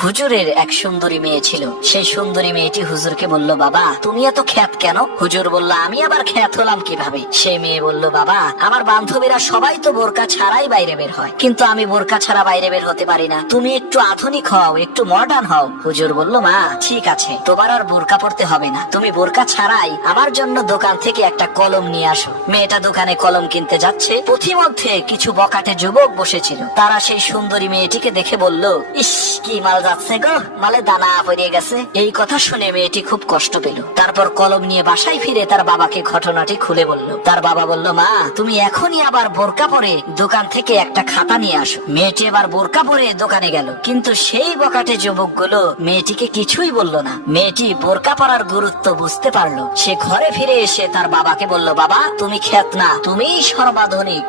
হুজুরের এক সুন্দরী মেয়ে ছিল। সেই সুন্দরী মেয়েটি হুজুরকে বলল, বাবা তুমি এত খ্যাত কেন? হুজুর বলল, আমি আবার খ্যাত হলাম কিভাবে? সেই মেয়ে বলল, বাবা আমার বান্ধবীরা সবাই তো বোরকা ছাড়াই বাইরে বের হয়, কিন্তু আমি বোরকা ছাড়া বাইরে বের হতে পারি না। তুমি একটু আধুনিক হও, একটু মডার্ন হও। হুজুর বলল, মা ঠিক আছে, তোমার আর বোরকা পড়তে হবে না, তুমি বোরকা ছাড়াই আমার জন্য দোকান থেকে একটা কলম নিয়ে আসো। মেয়েটা দোকানে কলম কিনতে যাচ্ছে, পথিমধ্যে কিছু বকাটে যুবক বসেছিল। তারা সেই সুন্দরী মেয়েটিকে দেখে বলল, ইস কি মাল যাচ্ছে গো, মালে দানা পড়ে গেছে। এই কথা শুনে মেয়েটি খুব কষ্ট পেল। তারপর কলম নিয়ে বাসায় ফিরে তার বাবাকে ঘটনাটি খুলে বলল। তার বাবা বলল, মা তুমি এখনই আবার বোরকা পরে দোকান থেকে একটা খাতা নিয়ে আসো। মেয়েটি এবার বোরকা পরে দোকানে গেল, কিন্তু সেই বকাটে যুবকগুলো মেয়েটিকে কিছুই বলল না। মেয়েটি বোরকা পরার গুরুত্ব বুঝতে পারলো। সে ঘরে ফিরে এসে তার বাবাকে বলল, বাবা তুমি খ্যাত না, তুমিই সর্বাধুনিক।